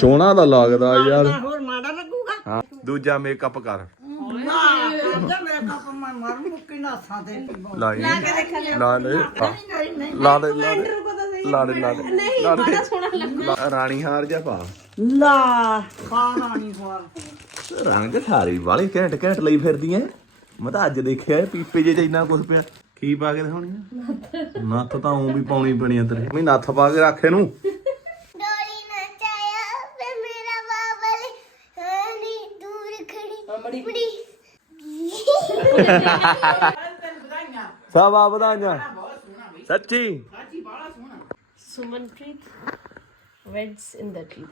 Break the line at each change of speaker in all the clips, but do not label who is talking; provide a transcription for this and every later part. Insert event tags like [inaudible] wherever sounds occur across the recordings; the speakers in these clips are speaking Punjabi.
ਸੋਹਣਾ ਤਾਂ ਲੱਗਦਾ ਯਾਰ।
ਹੋਰ ਮਾੜਾ ਲੱਗੂਗਾ।
ਹਾਂ ਦੂਜਾ ਮੇਕਅਪ ਕਰ।
ਵਾਹ ਕਰਦਾ ਮੇਰੇ ਕੱਪ ਮੈਂ ਮਰ ਮੁੱਕੀ ਨਾਸਾਂ ਤੇ
ਲਾ ਲਾ ਦੇ
ਨਹੀਂ ਨਹੀਂ।
ਲਾ ਦੇ ਲਾ ਦੇ ਲਾ ਦੇ ਲਾ ਦੇ ਲਾ ਦੇ ਲਾ- ਰਾਣੀ ਹਾਰ ਜਾ ਪਾ
ਲਾ ਖਾਣਾ ਨਹੀਂ ਖਵਾ
ਰੰਗ ਸਾਰੀ ਵਾਲੇ ਘੈਂਟ ਘੈਂਟ ਲਈ ਫਿਰਦੀਆਂ ਮੈਂ ਤਾਂ ਅੱਜ ਦੇਖਿਆ ਪੀਪੇ ਜੇ ਚ ਇੰਨਾ ਕੁਝ ਪਿਆ। ਕੀ ਪਾ ਕੇ ਦਿਖਾਉਣੀ ਨੱਥ। ਤਾਂ ਉਂ ਵੀ ਪਾਉਣੀ ਪੈਣੀ ਤੇਰੇ। ਮੈਂ ਨੱਥ ਪਾ ਕੇ ਰੱਖ ਇਹਨੂੰ।
ਬੜੀ।
ਸਭ ਆ ਵਧਾਈਆਂ। ਸੱਚੀ।
ਸੁਮਨਪ੍ਰੀਤ ਵੈਡਸ ਇਨ ਦਾ ਟ੍ਰੀ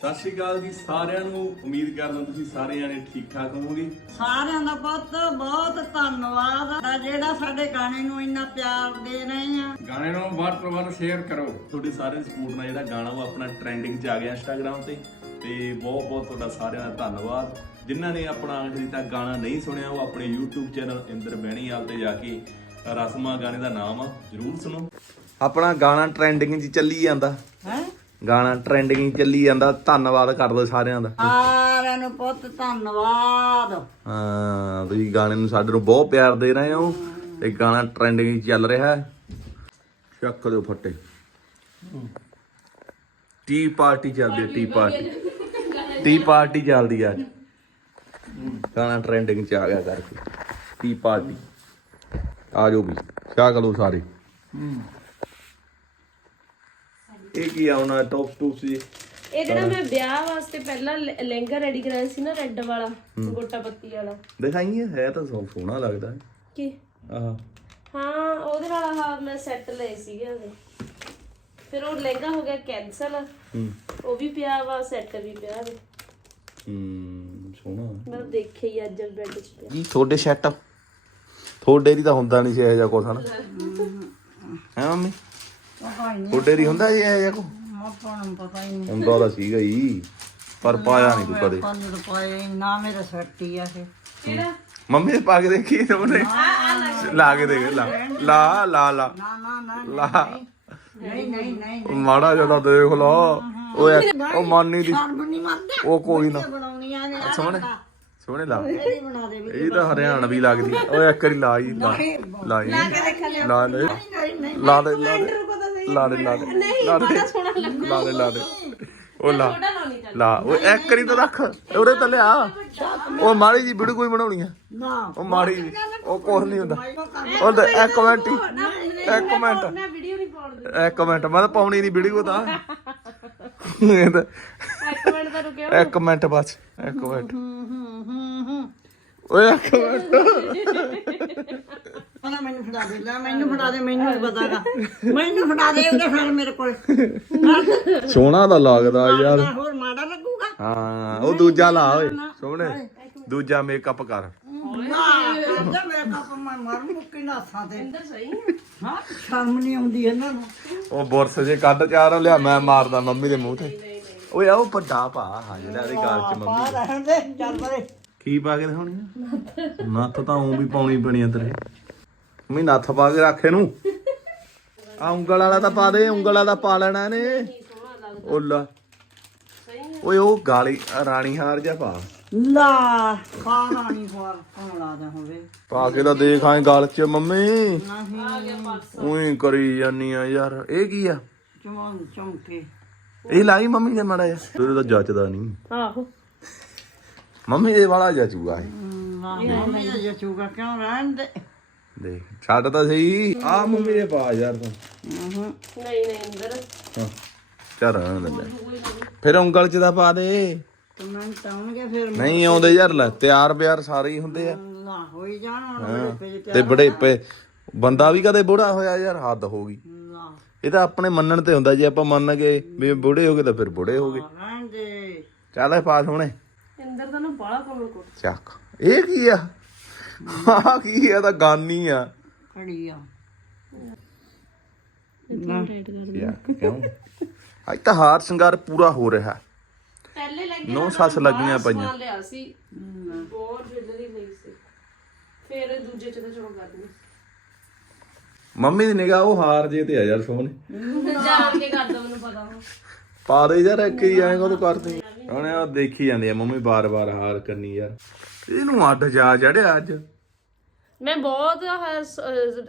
ਸਤਿ ਸ਼੍ਰੀ ਅਕਾਲ ਜੀ ਸਾਰਿਆਂ ਨੂੰ। ਉਮੀਦ ਕਰਦਾ ਤੁਸੀਂ ਸਾਰੇ ਜਾਣੇ ਠੀਕ ਠਾਕ ਹੋਵੋਗੇ।
ਸਾਰਿਆਂ ਦਾ ਬਹੁਤ ਬਹੁਤ ਧੰਨਵਾਦ। ਆ ਜਿਹੜਾ ਸਾਡੇ ਗਾਣੇ ਨੂੰ ਇੰਨਾ ਪਿਆਰ ਦੇ ਰਹੇ ਆ
ਗਾਣੇ ਨੂੰ ਵੱਧ ਤੋਂ ਵੱਧ ਸ਼ੇਅਰ ਕਰੋ।
ਤੁਹਾਡੇ ਸਾਰਿਆਂ ਦੀ ਸਪੋਰਟ ਨਾਲ ਜਿਹੜਾ ਗਾਣਾ ਉਹ ਆਪਣਾ ਟ੍ਰੈਂਡਿੰਗ 'ਚ ਆ ਗਿਆ ਇੰਸਟਾਗ੍ਰam ਤੇ। ਤੇ ਬਹੁਤ ਬਹੁਤ ਤੁਹਾਡਾ ਸਾਰਿਆਂ ਦਾ ਧੰਨਵਾਦ। ਜਿਨ੍ਹਾਂ ਨੇ ਆਪਣਾ ਹਜੇ ਤੱਕ ਗਾਣਾ ਨਹੀਂ ਸੁਣਿਆ ਉਹ ਆਪਣੇ YouTube ਚੈਨਲ ਇੰਦਰ ਬਹਿਣੀਵਾਲ ਤੇ ਜਾ ਕੇ ਰਸਮਾ ਗਾਣੇ ਦਾ ਨਾਮ ਆ ਜਰੂਰ ਸੁਣੋ। ਆਪਣਾ ਗਾਣਾ ਟ੍ਰੈਂਡਿੰਗ 'ਚ ਚੱਲੀ ਜਾਂਦਾ।
ਹੈ?
ਗਾਣਾ ਟ੍ਰੈਂਡਿੰਗ 'ਚ ਚੱਲੀ ਜਾਂਦਾ ਧੰਨਵਾਦ ਕਰਦੇ ਸਾਰਿਆਂ ਦਾ।
ਸਾਰਿਆਂ ਨੂੰ ਬਹੁਤ ਧੰਨਵਾਦ।
ਹਾਂ ਤੁਸੀਂ ਗਾਣੇ ਨੂੰ ਸਾਡੇ ਨੂੰ ਬਹੁਤ ਪਿਆਰ ਦੇ ਰਹੇ ਹੋ ਇਹ ਗਾਣਾ ਟ੍ਰੈਂਡਿੰਗ 'ਚ ਚੱਲ ਰਿਹਾ ਹੈ। ਚੱਕ ਦਿਓ ਫੱਟੇ। ਟੀ ਪਾਰਟੀ ਚੱਲਦੀ ਹੈ ਟੀ ਪਾਰਟੀ ਟੀ ਪਾਰਟੀ ਚੱਲਦੀ ਆ ਅੱਜ। ਗਾਣਾ ਟ੍ਰੈਂਡਿੰਗ 'ਚ ਆ ਗਿਆ ਕਰਕੇ। ਟੀ ਪਾਰਟੀ ਆ ਜਾਓ ਵੀ ਛਕ ਲਓ ਸਾਰੇ। ਇਹ ਕੀ ਆਉਣਾ ਟੌਪ ਟੂ ਸੀ।
ਇਹ ਜਿਹੜਾ ਮੈਂ ਵਿਆਹ ਵਾਸਤੇ ਪਹਿਲਾਂ ਲ- ਲਹਿੰਗਾ ਰੈਡੀ ਕਰਾਇਆ ਸੀ ਨਾ ਰੈੱਡ ਵਾਲਾ ਗੋਟਾ ਪੱਤੀ ਵਾਲਾ।
ਦਿਖਾਈਏ ਹੈ ਤਾਂ ਸੋ ਸੋਹਣਾ ਲੱਗਦਾ
ਕੀ?
ਆਹ।
ਹਾਂ ਉਹਦੇ ਨਾਲ ਆਹ ਮੈਂ ਸੈੱਟ ਲਏ ਸੀਗੇ ਉਹਦੇ। ਫਿਰ ਉਹ ਲਹਿੰਗਾ ਹੋ ਗਿਆ ਕੈਨਸਲ
ਹੂੰ।
ਉਹ ਵੀ ਪਿਆ ਵਾ ਸੈੱਟ ਵੀ ਪਿਆ ਵਾ।
ਹੂੰ।
ਮੈਂ ਦੇਖਿਆ ਹੀ ਅੱਜ ਬੈੱਡ 'ਚ ਪਿਆ।
ਜੀ ਤੁਹਾਡੇ ਸੈੱਟ ਤੁਹਾਡੇ ਦੀ ਤਾਂ ਹੁੰਦਾ ਨਹੀਂ ਸੀ ਇਹ ਜਿਹਾ ਕੁਛ ਹਨ? ਹੈ ਮੰਮੀ? ਤੁਹਾਡੇ ਦੀ ਹੁੰਦਾ ਜੀ ਇਹ ਜਿਹਾ ਕੋ
ਆਪਾਂ ਨੂੰ ਪਤਾ ਹੀ ਨਹੀਂ
ਹੁੰਦਾ ਤਾਂ ਸੀਗਾ ਹੀ ਪਰ ਪਾਇਆ ਨਹੀਂ ਤੂੰ ਕਦੇ।
ਪੰਜ ਰੁਪਏ ਨਾ ਮੇਰੇ ਸੱਟੀ ਆ ਇਹ।
ਮੰਮੀ ਨੇ ਪਾ ਕੇ ਦੇਖੀ ਉਹਨੇ ਲਾ ਕੇ ਦੇਖ ਲਾ। ਲਾ ਲਾ ਲਾ।
ਨਾ ਨਾ ਨਾ
ਲਾ।
ਨਹੀਂ। ਨਹੀਂ ਨਹੀਂ
ਮਾੜਾ ਜਿਹਾ ਤਾਂ ਦੇਖ ਲਾ। ਓਏ ਉਹ ਮਾਨੀ ਦੀ
ਸ਼ਰਮ ਨਹੀਂ ਮੰਨਦਾ।
ਉਹ ਕੋਈ ਨਾ।
ਬਣਾਉਣੀਆਂ ਨੇ
ਸੋਹਣੇ ਸੋਹਣੇ ਲਾ।
ਇਹਦੀ ਬਣਾ ਦੇ ਵੀ
ਇਹ ਤਾਂ ਹਰਿਆਣਵੀ ਲੱਗਦੀ। ਓਏ ਇੱਕ ਵਾਰੀ ਲਾ ਹੀ ਲਾ। ਲਾ ਹੀ। ਲਾ ਦੇ।
ਨਹੀਂ
ਲਾ ਦੇ ਲਾ ਦੇ। ਲਾ ਦੇ ਲਾ ਦੇ। ਲਾ ਦੇ। ਲਾ ਦੇ ਲਾ ਦੇ। ਉਹ ਲਾ। ਲਾ। ਉਹ ਇੱਕ ਵਾਰੀ ਤਾਂ ਰੱਖ। ਉਹਦੇ ਤਾਂ ਲਿਆ। ਉਹ ਮਾੜੀ ਜੀ ਵੀਡੀਓ ਕੋਈ ਬਣਾਉਣੀ ਆ?
ਨਾ।
ਉਹ ਮਾੜੀ ਜੀ ਉਹ ਕੁਝ ਨਹੀਂ ਹੁੰਦਾ। ਉਹ ਤਾਂ ਇੱਕ ਮਿੰਟ ਹੀ। ਇੱਕ ਮਿੰਟ।
ਮੈਂ ਵੀਡੀਓ ਨਹੀਂ ਪਾਉਣ
ਇੱਕ ਮਿੰਟ। ਮੈਂ ਤਾਂ ਪਾਉਣੀ ਨਹੀਂ ਵੀਡੀਓ ਤਾਂ। ਇਹ ਤਾਂ
ਇੱਕ ਮਿੰਟ ਦਾ ਰੁਕਿਓ
ਇੱਕ ਮਿੰਟ ਬਸ ਇੱਕ ਮਿੰਟ।
ਹੂੰ ਹੂੰ ਹੂੰ ਹੂੰ
ਓਏ ਇੱਕ ਮਿੰਟ।
ਉਹਨਾਂ ਮੈਨੂੰ ਫੜਾ ਦੇ ਲੈ ਮੈਨੂੰ ਫੜਾ ਦੇ ਮੈਨੂੰ ਨਹੀਂ ਪਤਾਗਾ ਮੈਨੂੰ ਫੜਾ ਦੇ ਉਹਦੇ ਫਿਰ ਮੇਰੇ ਕੋਲ।
ਸੋਹਣਾ ਤਾਂ ਲੱਗਦਾ ਯਾਰ।
ਹੋਰ ਮਾੜਾ ਲੱਗੂਗਾ।
ਹਾਂ ਉਹ ਦੂਜਾ ਲਾ ਓਏ ਸੋਹਣੇ। ਦੂਜਾ ਮੇਕਅਪ ਕਰ।
ਕਰਦਾ ਮੇਰੇ ਕੱਪ ਮੈਂ ਮਰ ਮੁੱਕੀ ਨਾਸਾਂ ਤੇ।
ਅੰਦਰ ਸਹੀ।
ਹਾਂ ਸ਼ਰਮ ਨਹੀਂ ਆਉਂਦੀ ਇਹਨਾਂ ਨੂੰ।
ਉਹ ਬੁਰਸ ਜੇ ਕੱਢ ਚਾਰ ਲਿਆ ਮੈਂ ਮਾਰਦਾ ਮੰਮੀ ਦੇ ਮੂੰਹ ਤੇ। ਓਏ ਆ ਉਹ ਵੱਡਾ ਪਾ ਹਾਂ ਜਿਹੜਾ ਇਹਦੇ ਗਾਲ ਚ ਮੰਮੀ
ਆ ਰਹਿਣ ਦੇ ਚੱਲ ਪਰੇ।
ਕੀ ਪਾ ਕੇ ਦਿਖਾਉਣੀ ਆ? ਨੱਥ। ਤਾਂ ਉਂ ਵੀ ਪਾਉਣੀ ਪੈਣੀ ਆ ਤੇਰੇ। ਮੰਮੀ ਨੱਥ ਪਾ ਕੇ ਰੱਖ ਇਹਨੂੰ। ਆ ਉਂਗਲ ਵਾਲਾ ਤਾਂ ਪਾ ਦੇ ਉਂਗਲ ਵਾਲਾ ਪਾ ਲੈਣਾ ਇਹਨੇ। ਉਹ ਲਾ। ਓਏ ਉਹ ਗਾਲੀ ਰਾਣੀ ਹਾਰ ਜਾ ਪਾ।
ਲਾ। ਖਾਣਾ ਨਹੀਂ ਖਵਾ ਖਾਣਾ ਦਾ ਹੋਵੇ
ਪਾ ਕੇ ਤਾਂ ਦੇਖ ਆਏ ਗਲ ਚ ਮੰਮੀ।
ਨਹੀਂ।
ਉਹੀ ਕਰੀ ਜਾਨੀ ਆ ਯਾਰ। ਇਹ ਕੀ ਆ?
ਚਮਨ ਚਮਕੇ
ਇਹ ਲਾਈ ਮੰਮੀ ਨੇ ਮੜਾ ਜਾ ਤੇਰੇ ਤਾਂ ਜੱਚਦਾ ਨਹੀਂ।
ਆਹੋ।
ਮੰਮੀ ਇਹ ਵਾਲਾ ਜਚੂਗਾ ਇਹ।
ਮੰਮੀ ਦਾ ਜਚੂਗਾ। ਕਿਉਂ ਰਹਿਣ ਦੇ?
ਦੇਖ ਛੱਡ ਤਾਂ ਸਹੀ। ਆ ਮੰਮੀ ਦੇ ਪਾ ਯਾਰ ਤੂੰ।
ਨਹੀਂ ਨਹੀਂ ਅੰਦਰ।
ਹਾਂ। ਚੱਲ ਰਹਿਣ ਦੇ। ਲੈ। ਫਿਰ ਉਂਗਲ ਚ ਦਾ ਪਾ ਦੇ।
ਕਮੈਂਟ ਆਉਣਗੇ ਫਿਰ
ਨਹੀਂ ਆਉਂਦੇ ਯਾਰ ਲੈ ਤਿਆਰ ਬਿਆਰ ਸਾਰੇ ਹੀ ਹੁੰਦੇ ਆ।
ਨਾ ਹੋਈ ਜਾਣ ਹੁਣ ਮੇਰੇ ਪੇਜ ਤੇ
ਤੇ ਬੜੇ ਪੇ ਬੰਦਾ ਵੀ ਕਦੇ ਬੁੜਾ ਹੋਇਆ ਯਾਰ ਹੱਦ ਹੋ ਗਈ।
ਨਾ।
ਇਹ ਤਾਂ ਆਪਣੇ ਮੰਨਣ ਤੇ ਹੁੰਦਾ ਜੇ ਆਪਾਂ ਮੰਨ ਗਏ ਵੀ ਬੁੜੇ ਹੋ ਗਏ ਤਾਂ ਫਿਰ ਬੁੜੇ ਹੋ ਗਏ।
ਰਹਿਣ ਦੇ
ਚੱਲ ਇਹ ਪਾਸ ਹੋਣੇ।
ਨਾ ਬਾਲਾ
ਚੱਕ। ਇਹ ਕੀ ਆ? ਆ ਕੀ ਆ? ਤਾਂ ਗਾਨੀ ਆ।
ਖੜੀ ਆ।
ਰੈਡ ਕਰ
ਯਾ ਕਿਉਂ? ਅੱਜ ਤਾਂ ਹਾਰ ਸ਼ਿੰਗਾਰ ਪੂਰਾ ਹੋ ਰਿਹਾ।
ਪਹਿਲੇ ਲੱਗੇ
ਨੌ ਸੱਸ ਲੱਗੀਆਂ ਪਈਆਂ।
ਲਿਆ ਸੀ। ਬਹੁਤ ਜੁਐਲਰੀ ਲਈ ਸੀ। ਫਿਰ ਦੂਜੇ ਚ ਤਾਂ ਚਲੋ ਗੱਲ ਨਹੀਂ
ਮੰਮੀ ਦੀ ਨਿਗਾਹ ਉਹ ਹਾਰ ਜੇ ਤੇ ਆ ਯਾਰ ਸੋਹਣੇ
ਜਾਣ ਕੇ ਕਰਦਾ ਮੈਨੂੰ ਪਤਾ ਵਾ।
ਪਾ ਦੇ ਯਾਰ ਇੱਕ ਹੀ ਐਂ ਕਦੋਂ ਕਰਦੇ ਉਹਨੇ ਆ ਦੇਖੀ ਜਾਂਦੀ ਆ ਮੰਮੀ ਬਾਰ-ਬਾਰ ਹਾਰ ਕਰਨੀ ਯਾਰ। ਇਹਨੂੰ ਅੱਡ ਜਾ ਚੜਿਆ ਅੱਜ।
ਮੈਂ ਬਹੁਤ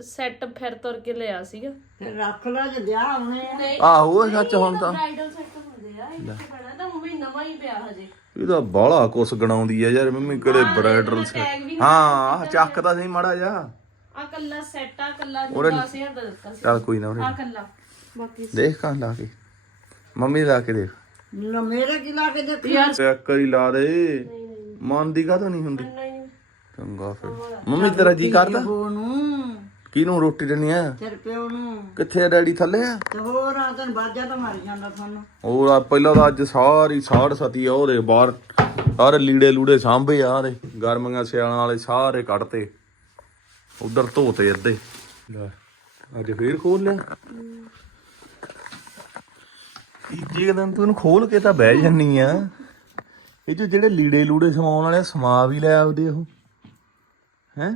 ਸੈੱਟ ਫਿਰ ਤੁਰ ਕੇ ਲਿਆ ਸੀਗਾ।
ਫਿਰ ਰੱਖ ਲੈ ਜੇ ਵਿਆਹ ਆਉਣੇ ਆ।
ਆਹੋ ਸੱਚ ਹੁਣ ਤਾਂ
ਬ੍ਰਾਈਡਲ ਸੈੱਟ ਹੁੰਦੇ ਆ ਇਹ ਕਿੱਥੇ ਬਣਾ ਤਾਂ ਮੰਮੀ ਨਵਾਂ ਹੀ ਪਿਆ ਹਜੇ।
ਇਹ ਤਾਂ ਬਾਹਲਾ ਕੁਸ ਗਣਾਉਂਦੀ ਆ ਯਾਰ ਮੰਮੀ ਕਦੇ ਬ੍ਰਾਈਡਲ
ਵੀ
ਹਾਂ ਚੱਕਦਾ ਸੀ ਮਾੜਾ ਜਾ
ਆ ਕੱਲਾ ਸੈੱਟ ਆ ਕੱਲਾ 10000 ਦਾ ਦਿੱਤਾ ਸੀ।
ਚੱਲ ਕੋਈ ਨਾ
ਆ ਕੱਲਾ। ਬਾਕੀ
ਦੇਖ ਕਾਂ ਲਾ ਕੇ। ਮੰਮੀ ਲਾ ਕੇ ਦੇਖ।
ਨਾ ਮੇਰੇ ਕੀ ਲਾ ਕੇ ਦੇਖੋ
ਚੈੱਕ ਕਰੀ ਲਾ ਦੇ। ਮਨ ਦੀ ਕਾਹਤੋਂ ਨਹੀਂ ਹੁੰਦੀ?
ਨਹੀਂ
ਚੰਗਾ ਫਿਰ। ਮੰਮੀ ਤੇਰਾ ਜੀ ਕਰਦਾ?
ਨੂੰ।
ਕਿਹਨੂੰ ਰੋਟੀ ਦੇਣੀ ਆ?
ਤੇਰੇ ਪਿਓ ਨੂੰ।
ਕਿੱਥੇ ਆ ਡੈਡੀ ਥੱਲੇ ਆ?
ਤੇ ਹੋਰ ਆ ਤੈਨੂੰ ਬਾਜਾ ਤਾਂ ਮਾਰੀ ਜਾਂਦਾ ਤੁਹਾਨੂੰ।
ਹੋਰ ਆ ਪਹਿਲਾਂ ਤਾਂ ਅੱਜ ਸਾਰੀ ਸਾੜ ਸਤੀ ਆ ਉਹਦੇ ਬਾਹਰ। ਸਾਰੇ ਲੀੜੇ ਲੂੜੇ ਸਾਂਭੇ ਆ ਉਹਦੇ। ਗਰਮੀਆਂ ਸਿਆਲਾਂ ਵਾਲੇ ਸਾਰੇ ਕੱਢਤੇ ਉਧਰ ਧੋਤੇ ਅੱਧੇ। ਲੈ ਅੱਜ ਫੇਰ ਖੋਲ ਲਿਆ। ਤੀਜੇ ਦਿਨ ਤੂੰ ਇਹਨੂੰ ਖੋਲ ਕੇ ਤਾਂ ਬਹਿ ਜੰਨੀ ਆ। ਇਹ ਜੋ ਜਿਹੜੇ ਲੀੜੇ ਲੂੜੇ ਸਮਾਉਣ ਵਾਲੇ ਆ, ਸਮਾ ਵੀ ਲੈ ਆਉਦੇ ਉਹ। ਹੈ?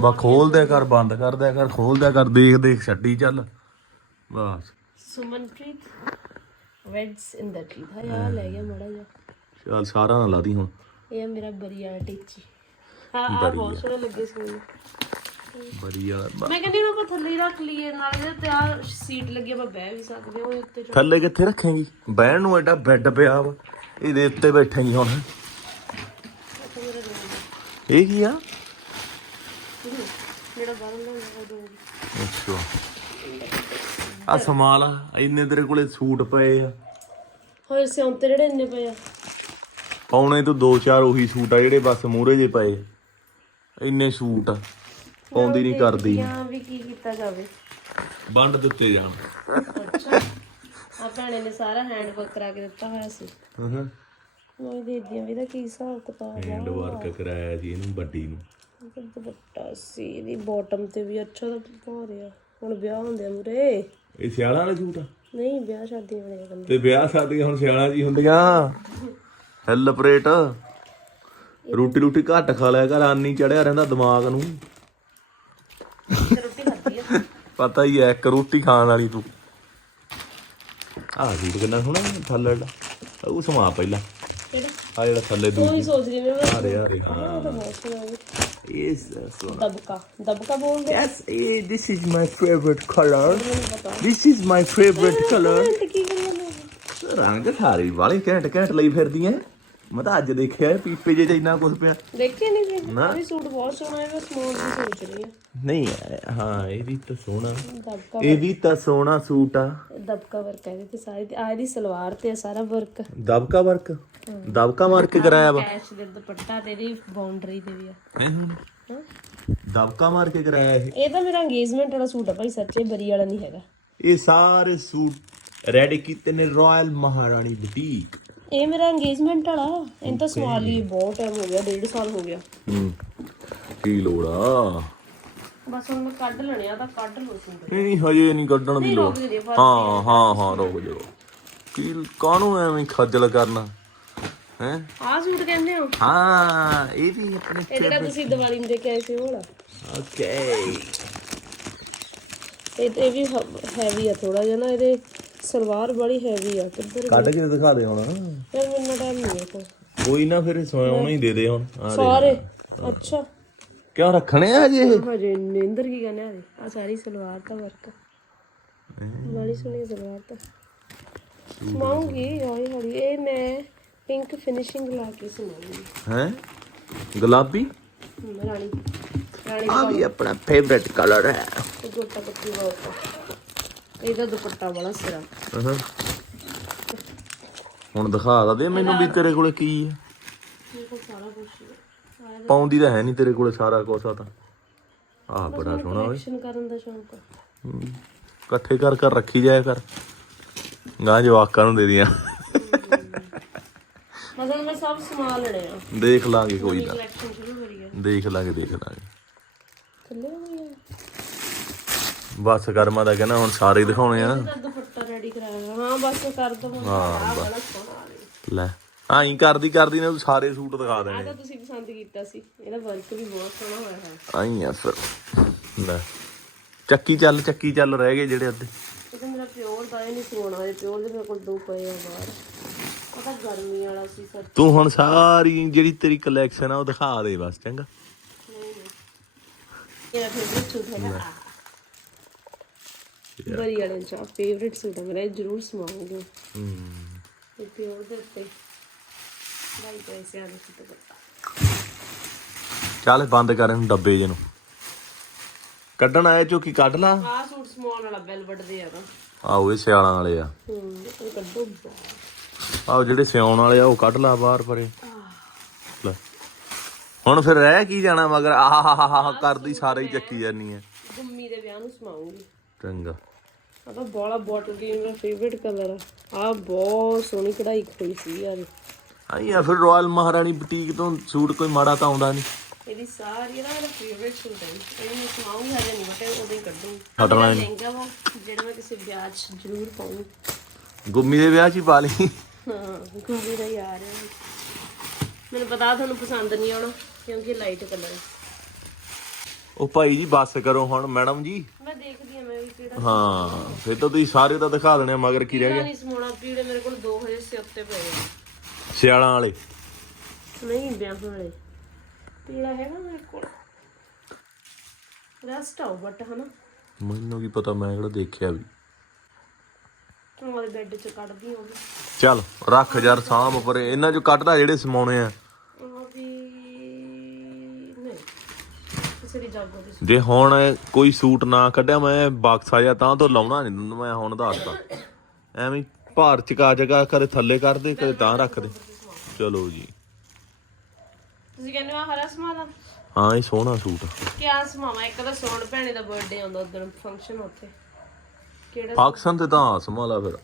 ਬਾ ਖੋਲ ਦਿਆ ਕਰ ਬੰਦ ਕਰ ਦਿਆ ਕਰ ਖੋਲ ਦਿਆ ਕਰ ਦੇਖ ਦੇਖ ਛੱਡੀ ਚੱਲ। ਬਸ।
ਸੁਮਨਪ੍ਰੀਤ ਵੈਡਸ ਇਨ ਦਾ ਟ੍ਰੀ ਯਾਰ ਲੈ ਗਿਆ ਮੜਾ ਜਾ
ਚੱਲ ਸਾਰਾ ਨਾ ਲਾਦੀ ਹੁਣ।
ਇਹ ਆ ਮੇਰਾ ਬਰੀਆ ਟੀਚੀ। ਹਾਂ ਆ ਬਹੁਤ ਸੋਹਣੇ ਲੱਗੇ ਸੀ ਮੈਨੂੰ।
ਬੜੀ ਵਾਲਾ
ਮੈਂ ਕਹਿੰਦੀ ਨੂੰ ਆਪਾਂ ਥੱਲੇ ਹੀ ਰੱਖ ਲਈਏ ਨਾਲ ਤੇ ਆ ਸੀਟ ਲੱਗੀ ਆਪਾਂ ਬਹਿ ਵੀ ਸਕਦੇ ਹਾਂ ਉਹ ਉੱਤੇ
ਥੱਲੇ ਕਿੱਥੇ ਰੱਖੇਂਗੀ? ਬਹਿਣ ਨੂੰ ਐਡਾ ਬੈੱਡ ਪਿਆ ਵਾ। ਇਹਦੇ ਉੱਤੇ ਬੈਠੇਂਗੀ ਹੁਣ। ਇਹ ਕੀ ਆ?
ਜਿਹੜਾ ਬਾਹਰ ਦਾ ਉਹ
ਅੱਛਾ। ਆ ਸਮਾਲ ਆ ਇੰਨੇ ਤੇਰੇ ਕੋਲੇ ਸੂਟ ਪਏ ਆ।
ਹੋਏ ਸਿਉਂਤੇ ਜਿਹੜੇ ਇੰਨੇ ਪਏ ਆ?
ਪਾਉਣੇ ਤੋਂ ਦੋ ਚਾਰ ਉਹੀ ਸੂਟ ਆ ਜਿਹੜੇ ਬਸ ਮੂਰੇ ਜੇ ਪਏ। ਇੰਨੇ ਸੂਟ ਪਾਉਂਦੀ ਨਹੀਂ ਕਰਦੀ
ਜਾਂ ਵੀ ਕੀ ਕੀਤਾ ਜਾਵੇ।
ਵੰਡ ਦਿੱਤੇ ਜਾਣ।
ਅੱਛਾ। ਆ ਭੈਣੇ ਨੇ ਸਾਰਾ ਹੈਂਡ ਵਰਕ ਕਰਾ ਕੇ ਦਿੱਤਾ ਹੋਇਆ ਸੀ।
ਹਾਂ।
ਮੈਂ ਦੇਖਦੀ ਆਂ ਵੀ ਇਹਦਾ ਕੀ ਹਿਸਾਬ ਕਿਤਾਬ ਆ।
ਹੈਂਡ ਵਰਕ ਕਰਾਇਆ ਜੀ ਇਹਨੂੰ ਵੱਡੀ ਨੂੰ।
ਇਹਦਾ ਦੁਪੱਟਾ ਸੀ ਇਹਦੀ ਬਾਟਮ ਤੇ ਵੀ ਅੱਛਾ ਤਾਂ ਪਾ ਰਿਹਾ। ਹੁਣ ਵਿਆਹ ਹੁੰਦੇ ਆ ਮੁਰੇ।
ਇਹ ਸਿਆਲਾਂ ਵਾਲੇ ਸੂਟ ਆ?
ਨਹੀਂ ਵਿਆਹ ਸ਼ਾਦੀਆਂ ਵਾਲੇ ਬੰਦੇ
ਤੇ ਵਿਆਹ ਸ਼ਾਦੀਆਂ ਹੁਣ ਸਿਆਲਾਂ ਜੀ ਹੁੰਦੀਆਂ। ਸੈਲੀਬ੍ਰੇਟ ਰੋਟੀ ਰੋਟੀ ਘੱਟ ਖਾ ਲਿਆ ਕਰ ਆਨੀ ਚੜਿਆ ਰਹਿੰਦਾ ਦਿਮਾਗ ਨੂੰ।
ਰੋਟੀ ਆ
ਪਤਾ ਹੀ ਐ ਇੱਕ ਰੋਟੀ ਖਾਣ ਵਾਲੀ ਤੂੰ। ਆਹ ਸੂਟ ਕਿੰਨਾ ਸੋਹਣਾ ਥੱਲੇ ਦਾ ਉਹ ਸਮਾ ਪਹਿਲਾਂ। ਆ ਜਿਹੜਾ ਥੱਲੇ ਦੂ
ਉਹੀ ਸੋਚ ਰਹੀ ਮੈਂ ਮੈਂ
ਅਰੇ ਅਰੇ ਹਾਂ
ਤਾਂ ਬਹੁਤ ਸੋਹਣਾ ਹੈ।
ਇਸ ਸੋਹਣਾ
ਦਬਕਾ ਦਬਕਾ ਬੋਲਦੇ
Yes, eh, this is my favorite color. This is my favorite color.
ਤੇ ਕੀ ਕਰੀਏ ਮੈਂ
ਰੰਗ ਸਾਰੀ ਵਾਲੇ ਘੈਂਟ ਘੈਂਟ ਲਈ ਫਿਰਦੀਆਂ ਮੈਂ ਤਾਂ ਅੱਜ ਦੇਖਿਆ ਇਹ ਪੀਪੇ ਜੇ ਚ ਇੰਨਾ ਕੁਝ ਪਿਆ।
ਦੇਖਿਆ ਨਹੀਂ ਜੀ?
ਨਾ।
ਇਹ ਸੂਟ ਬਹੁਤ ਸੋਹਣਾ ਹੈ ਮੈਂ ਸਮੋਲ ਦੀ ਸੋਚ ਰਹੀ ਹਾਂ।
ਨਹੀਂ ਇਹ- ਹਾਂ ਇਹ ਵੀ ਤਾਂ ਸੋਹਣਾ।
ਦਬਕਾ
ਇਹ ਵੀ ਤਾਂ ਸੋਹਣਾ ਸੂਟ ਆ।
ਦਬਕਾ ਵਰਕ ਹੈ ਇਹਦੇ ਤੇ ਸਾਰੇ ਤੇ ਆ ਇਹਦੀ ਸਲਵਾਰ ਤੇ ਆ ਸਾਰਾ ਵਰਕ।
ਦਬਕਾ ਵਰਕ? ਦਬਕਾ ਮਾਰ ਕੇ ਕਰਾਇਆ ਵਾ।
ਕੈਸ਼ ਦੇ ਦੁਪੱਟਾ ਤੇ ਇਹਦੀ ਬਾਉਂਡਰੀ ਤੇ ਵੀ ਆ।
ਹੈਂ ਹੁਣ? ਦਬਕਾ ਮਾਰ ਕੇ ਕਰਾਇਆ ਇਹ।
ਇਹ ਤਾਂ ਮੇਰਾ ਇੰਗੇਜਮੈਂਟ ਵਾਲਾ ਸੂਟ ਆ ਭਾਈ ਸੱਚੇ ਬਰੀ ਵਾਲਾ ਨਹੀਂ ਹੈਗਾ।
ਇਹ ਸਾਰੇ ਸੂਟ ਰੈਡੀ ਕੀਤੇ ਨੇ ਰਾਇਲ ਮਹਾਰਾਣੀ ਬੁਟੀਕ
ਇਹ ਮੇਰਾ ਇੰਗੇਜਮੈਂਟ ਵਾਲਾ। ਇਹ ਤਾਂ ਸਵਾਲ ਹੀ ਬਹੁਤ ਟਾਈਮ ਹੋ ਗਿਆ ਡੇਢ ਸਾਲ ਹੋ ਗਿਆ।
ਹੂੰ। ਕੀ ਲੋੜ ਆ?
ਬਸ ਹੁਣ ਮੈਂ ਕੱਢ ਲੈਣੇ ਆ ਤਾਂ ਕੱਢ ਲੋ ਸੂਟ
ਨਹੀਂ ਨਹੀਂ ਹਜੇ ਨਹੀਂ ਕੱਢਣ ਦੀ ਲੋੜ ਹਾਂ ਹਾਂ ਹਾਂ ਰੁਕ ਜਾਓ। ਕੀ ਕਾਹਨੂੰ ਐਵੇਂ ਖੱਜਲ ਕਰਨਾ? ਹੈ?
ਆਹ ਸੂਟ ਕਹਿੰਦੇ ਹੋ?
ਹਾਂ ਇਹ ਵੀ ਆਪਣੇ
ਇਹ ਜਿਹੜਾ ਤੁਸੀਂ ਦੀਵਾਲੀ ਨੂੰ ਦੇ ਕੇ ਆਏ ਸੀ ਉਹ ਵਾਲਾ।
ਓਕੇ
ਇਹ ਤੇ ਵੀ ਹੈਵੀ ਆ ਥੋੜਾ ਜਿਹਾ ਨਾ ਇਹਦੇ ਸਲਵਾਰ ਬੜੀ ਹੈਵੀ ਆ ਕਿੱਧਰ
ਕੱਢ ਕੇ ਦਿਖਾ ਦੇ ਹੁਣ।
ਯਾਰ ਮੈਨੂੰ ਟਾਈਮ ਨਹੀਂ ਹੈ ਕੋਈ।
ਕੋਈ ਨਾ ਫਿਰ ਸੋਣਾ ਹੀ ਦੇ ਦੇ ਹੁਣ। ਆ ਦੇ।
ਸਾਰੇ? ਅੱਛਾ।
ਕਿਉਂ ਰੱਖਣੇ ਆ ਜੇ ਇਹ
ਹਜੇ ਨਿੰਦਰ ਕੀ ਕਹਿੰਦੇ ਆ ਆ ਸਾਰੀ ਸਲਵਾਰ ਤਾਂ ਵਰਕ ਬੜੀ ਸੋਹਣੀ ਸਲਵਾਰ ਤਾਂ। ਸਮਾਉਂਗੀ ਹੌਲੀ ਹੌਲੀ। ਇਹ ਮੈਂ ਪਿੰਕ ਫਿਨਿਸ਼ਿੰਗ ਲਾ ਕੇ ਸਮਾਉਂਗੀ
ਹੈ? ਗੁਲਾਬੀ?
ਰਾਣੀ। ਰਾਣੀ
ਆ ਵੀ ਆਪਣਾ ਫੇਵਰਿਟ ਕਲਰ ਹੈ।
ਗੋਟਾ ਪੱਤੀ ਵਾਲਾ ਇਹਦਾ ਦੁਪੱਟਾ ਬੜਾ ਸਿਰਾ
ਹਾਂ ਹੁਣ ਦਿਖਾ ਦਾ ਦੇ ਮੈਨੂੰ ਵੀ ਤੇਰੇ ਕੋਲੇ ਕੀ ਹੈ
ਮੇਰੇ ਕੋਲ ਸਾਰਾ ਕੁਝ ਹੈ
ਪਾਉਂਦੀ ਤਾਂ ਹੈ ਨਹੀਂ ਤੇਰੇ ਕੋਲੇ ਸਾਰਾ ਕੁਝ ਆ ਤਾਂ। ਆ ਬੜਾ ਸੋਹਣਾ ਓਏ।
ਐਕਸ਼ਨ ਕਰਨ ਦਾ ਸ਼ੌਂਕ ਆ।
ਹਮ, ਇਕੱਠੇ ਕਰ ਕਰ ਰੱਖੀ ਜਾਇਆ ਕਰ। ਗਾਂ ਜਵਾਕਾਂ ਨੂੰ ਦੇ ਦੀਆਂ।
ਮਤਲਬ ਮੈਂ ਸਭ ਸਮਾਨ ਲੈਣੇ ਆ।
ਦੇਖ ਲਾਂਗੇ ਕੋਈ ਨਾ।
ਕਲੈਕਸ਼ਨ ਸ਼ੁਰੂ ਕਰੀ ਆ
ਦੇਖ ਲਾਂਗੇ ਦੇਖ ਲਾਂਗੇ।
ਥੱਲੇ ਹੋਈ ਆ।
ਬਸ ਕਰਮਾ ਦਾ ਕਹਿੰਦਾ ਹੁਣ ਸਾਰੇ ਹੀ ਦਿਖਾਉਣੇ ਆ।
ਇਹਦਾ ਦੁਪੱਟਾ ਰੈਡੀ ਕਰਾਇਆ ਹਾਂ ਬਸ ਕਰ ਦਵਾਂ
ਹਾਂ
ਬੜਾ ਸੋਹਣਾ ਆ ਰਿਹਾ।
ਲੈ ਹਾਂ ਹੀ ਕਰਦੀ ਕਰਦੀ ਨੇ ਤੂੰ ਸਾਰੇ ਸੂਟ ਦਿਖਾ ਦੇਣੇ।
ਤਾਂ ਤੁਸੀਂ ਪਸੰਦ ਕੀਤਾ ਸੀ। ਇਹਦਾ ਵਰਕ ਵੀ ਬਹੁਤ ਸੋਹਣਾ ਹੋਇਆ ਹੈ
ਆਈ ਆ ਫਿਰ। ਲੈ ਚੱਕੀ ਚੱਲ ਚੱਕੀ ਚੱਲ ਰਹਿ ਗਏ ਜਿਹੜੇ ਅੱਧੇ।
ਇਹ ਤਾਂ ਮੇਰਾ ਪਿਓਰ ਦਾ ਇਹ ਨਹੀਂ ਸੋਣਾ ਇਹ ਪਿਓਰ ਦੇ ਮੇਰੇ ਕੋਲ ਦੋ ਪਏ ਆ ਬਾਹਰ। ਉਹ ਤਾਂ ਗਰਮੀ ਵਾਲਾ ਸੀ ਸਰ
ਤੂੰ ਹੁਣ ਸਾਰੀ ਜਿਹੜੀ ਤੇਰੀ ਕਲੈਕਸ਼ਨ ਆ ਉਹ ਦਿਖਾ ਦੇ ਬਸ ਚੰਗਾ।
ਮੇਰਾ ਫੇਵਰਿਟ ਸੂਟ ਹੈਗਾ ਆਹ। ਬਰੀ ਵਾਲੇ ਦਾ ਫੇਵਰਿਟ ਸੂਟ ਹੈ ਮੇਰਾ ਇਹ ਜ਼ਰੂਰ ਸਮਾਉਂਗੀ ਇਹ ਪਿਓਰ ਦੇ ਉੱਤੇ। ਬਾਈ ਪੈਸੇ ਆਲੇ ਸੂਟ ਕਰਤਾ
ਚੱਲ ਬੰਦ ਕਰ ਇਹਨੂੰ ਡੱਬੇ ਜੇ ਨੂੰ। ਕੱਢਣ ਆਇਆ ਚੋ ਕੀ ਕੱਢ ਲਾ?
ਆਹ ਸੂਟ ਸਮਾਉਣ ਵਾਲਾ ਵੈਲਵਟ ਦੇ ਆ ਤਾਂ
ਆਓ ਇਹ ਸਿਆਲਾਂ ਵਾਲੇ ਆ।
ਹੂੰ ਇਹ ਕੱਢੋ।
ਆਓ ਜਿਹੜੇ ਸਿਆਉਣ ਵਾਲੇ ਆ ਉਹ ਕੱਢ ਲਾ ਬਾਹਰ ਪਰੇ। ਲੈ। ਹੁਣ ਫਿਰ ਰਹਿ ਕੀ ਜਾਣਾ ਮਗਰ ਆਹ ਕਰਦੀ ਸਾਰੇ ਹੀ ਚੱਕੀ ਜਾਨੀ ਆ।
ਗੁੰਮੀ ਦੇ ਵਿਆਹ ਨੂੰ ਸਮਾਉਂਗੀ
ਚੰਗਾ।
ਆ ਤਾਂ ਬੋਲਾ ਬੋਟਲ ਗ੍ਰੀਨ ਮੇਰਾ ਫੇਵਰਿਟ ਕਲਰ ਆ। ਆ ਬਹੁਤ ਸੋਹਣੀ ਕਢਾਈ ਹੋਈ ਸੀ ਯਾਰ।
ਆਈ ਆ ਫਿਰ ਰਾਇਲ ਮਹਾਰਾਣੀ ਬੁਟੀਕ ਤੋਂ ਸੂਟ ਕੋਈ ਮਾੜਾ ਤਾਂ ਆਉਂਦਾ ਨਹੀਂ।
ਇਹਦੀ ਸਾਰੀ ਇਹਦਾ ਮੇਰਾ ਫੇਵਰਿਟ ਸੂਟ ਹੈ। ਇਹ ਮੈਂ ਸਮਾਉਂਗੀ ਹਜੇ ਨਹੀਂ ਬਟੇ ਉਦੋਂ ਹੀ ਕੱਢੂੰਗੀ
ਹਟਣਾ
ਮੇਰਾ
ਨਹੀਂ।
ਲਹਿੰਗਾ ਵਾ ਜਿਹੜਾ ਮੈਂ ਕਿਸੇ ਵਿਆਹ 'ਚ ਜ਼ਰੂਰ ਪਾਉਂਗੀ
ਗੁੰਮੀ ਦੇ ਵਿਆਹ 'ਚ ਹੀ ਪਾ ਲਈ।
ਹਾਂ ਗੁੰਮੀ ਦਾ ਯਾਰ ਹੈ ਮੈਨੂੰ ਪਤਾ ਤੁਹਾਨੂੰ ਪਸੰਦ ਨਹੀਂ ਆਉਣਾ ਕਿਉਂਕਿ ਲਾਈਟ ਕਲਰ ਹੈ
ਉਹ ਭਾਈ ਜੀ ਬੱਸ ਕਰੋ ਹੁਣ ਮੈਡਮ ਜੀ
ਮੈਂ ਦੇਖਦੀ ਆ ਮੈਂ ਵੀ ਕਿਹੜਾ
ਹਾਂ ਫਿਰ ਤਾਂ ਤੁਸੀਂ ਸਾਰੇ ਤਾਂ ਦਿਖਾ ਦੇਣੇ ਆ, ਮਗਰ ਕੀ ਰਹਿ ਗਿਆ?
ਨਹੀਂ ਸਮਾਉਣਾ ਪੀੜੇ ਮੇਰੇ ਕੋਲ ਦੋ ਹਜੇ ਸਿੱਤੇ ਪਏ ਆ।
ਸਿਆਲਾਂ ਵਾਲੇ।
ਨਹੀਂ ਵਿਆਹ ਵਾਲੇ ਪੀੜਾ ਹੈਗਾ ਮੇਰੇ ਕੋਲ। ਰੈਸਟ ਆਉ ਬਟ ਹਨਾ?
ਮੈਨੂੰ ਕੀ ਪਤਾ ਮੈਂ ਕਿਹੜਾ ਦੇਖਿਆ ਵੀ।
ਤੂੰ ਉਹਦੇ ਬੈੱਡ 'ਚ ਕੱਢਦੀ ਹੋਗੀ
ਚੱਲ ਰੱਖ ਯਾਰ ਸਾਂਭ ਪਰੇ। ਇਹਨਾਂ 'ਚੋਂ ਕੱਢਦਾ ਜਿਹੜੇ ਸਮਾਉਣੇ ਆ।
ਕਿਸੇ ਦੀ ਜਾਗੋ ਦੀ
ਜੇ ਹੁਣ ਕੋਈ ਸੂਟ ਨਾ ਕੱਢਿਆ ਮੈਂ ਬਾਕਸਾ ਜਾਂ ਤਾਂ ਤੋਂ ਲਾਉਣਾ ਨਹੀਂ ਤੈਨੂੰ ਮੈਂ ਹੁਣ ਦੱਸਦਾ ਐਵੇਂ ਭਾਰ ਚਕਾ ਜਗਾ ਕਦੇ ਥੱਲੇ ਕਰ ਦੇ ਕਦੇ ਤਾਂ ਰੱਖ ਦੇ। ਚਲੋ ਜੀ।
ਤੁਸੀਂ ਕਹਿੰਦੇ ਆਹ ਹਰਾ ਸਮਾਲਾ
ਹਾਂ ਇਹ ਸੋਹਣਾ ਸੂਟ
ਕਿਆ ਸਮਾਵਾ ਇੱਕ ਤਾਂ ਸੋਹਣ ਭੈਣੇ ਦਾ ਬਰਥਡੇ ਆਉਂਦਾ ਉਦੋਂ ਫੰਕਸ਼ਨ ਉੱਥੇ। ਕਿਹੜਾ
ਪਾਕਿਸਤਾਨ ਤੇ ਤਾਂ ਸਮਾਲਾ ਫਿਰ।